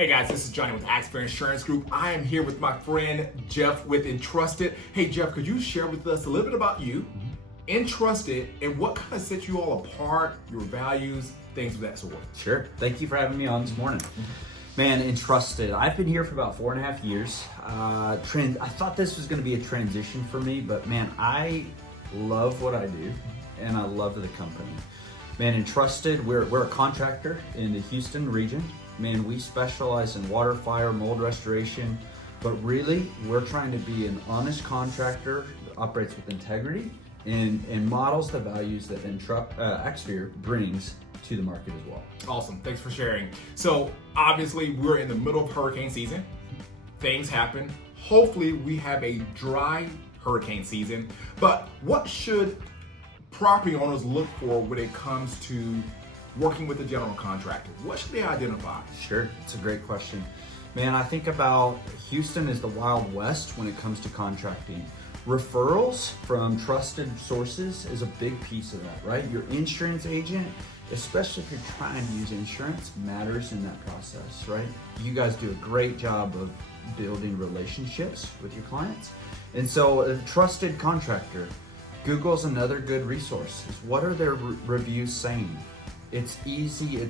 Hey guys, this is Johnny with Axfair Insurance Group. I am here with my friend Jeff with Entrusted. Hey Jeff, could you share with us a little bit about you, Entrusted, and what kind of sets you all apart, your values, things of that sort? Sure. Thank you for having me on this morning. Man, Entrusted. I've been here for about 4.5 years. I thought this was going to be a transition for me, but man, I love what I do, and I love the company. Man, Entrusted, we're a contractor in the Houston region. Man, we specialize in water, fire, mold restoration, but really, we're trying to be an honest contractor that operates with integrity and models the values that Axfair brings to the market as well. Awesome, thanks for sharing. So obviously we're in the middle of hurricane season. Things happen. Hopefully we have a dry hurricane season, but what should property owners look for when it comes to working with a general contractor? What should they identify? Sure, it's a great question. Man, I think about Houston is the Wild West when it comes to contracting. Referrals from trusted sources is a big piece of that, right? Your insurance agent, especially if you're trying to use insurance, matters in that process, right? You guys do a great job of building relationships with your clients. And so a trusted contractor, Google's another good resource. What are their reviews saying? It's easy,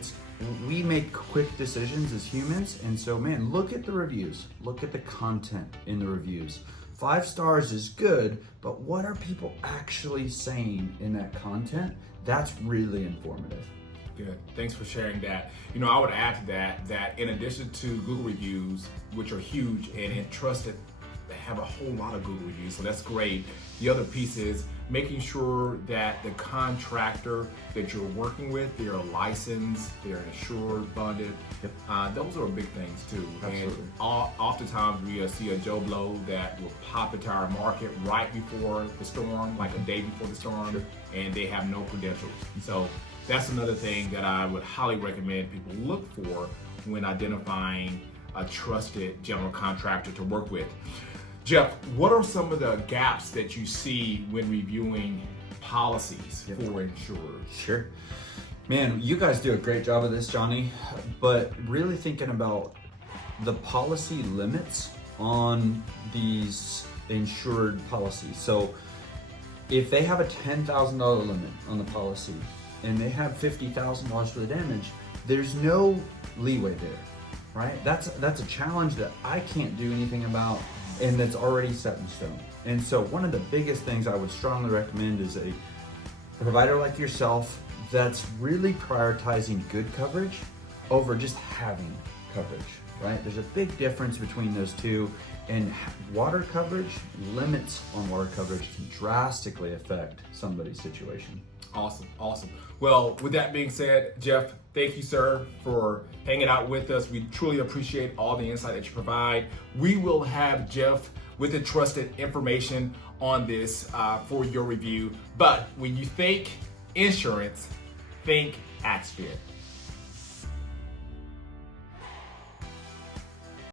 we make quick decisions as humans, and so man, look at the reviews, look at the content in the reviews. 5 stars is good, but what are people actually saying in that content? That's really informative. Good, thanks for sharing that. You know, I would add to that in addition to Google reviews, which are huge, and Entrusted, they have a whole lot of Google reviews, so that's great. The other piece is making sure that the contractor that you're working with, they're licensed, they're insured, bonded. Yep. Those are big things too. Absolutely. And oftentimes we see a Joe Blow that will pop into our market right before the storm, like a day before the storm, Sure. and they have no credentials. So that's another thing that I would highly recommend people look for when identifying a trusted general contractor to work with. Jeff, what are some of the gaps that you see when reviewing policies for insurers? Sure. Man, you guys do a great job of this, Johnny, but really thinking about the policy limits on these insured policies. So if they have a $10,000 limit on the policy and they have $50,000 for the damage, there's no leeway there, right? That's a challenge that I can't do anything about, and that's already set in stone. And so one of the biggest things I would strongly recommend is a provider like yourself that's really prioritizing good coverage over just having coverage, right? There's a big difference between those two, and water coverage, limits on water coverage can drastically affect somebody's situation. Awesome, awesome. Well, with that being said, Jeff, thank you, sir, for hanging out with us. We truly appreciate all the insight that you provide. We will have Jeff with Entrusted information on this for your review. But when you think insurance, think Axfair.